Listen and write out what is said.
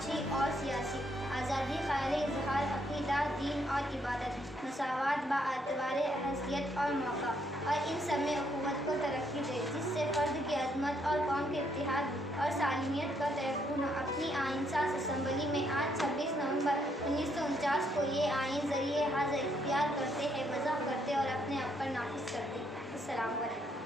समाजी और सियासी आज़ादी, ख़याल इज़हार, अक़ीदा, दीन और इबादत, मसावात बाएतबार हैसियत और मौका, और इन सब में अख़ुवत को तरक्की दे, जिससे फ़र्द की अज़मत और कौम के इत्तेहाद और सालमियत का तयक़्क़ुन हो। अपनी आइनसाज़ असम्बली में आज 26 नवंबर 1949 को ये आइन ज़रिए हज़ इख्तियार करते हैं, वज़ा करते और अपने आप पर नाफिज़ करते हैं। अस्सलामु अलैकुम।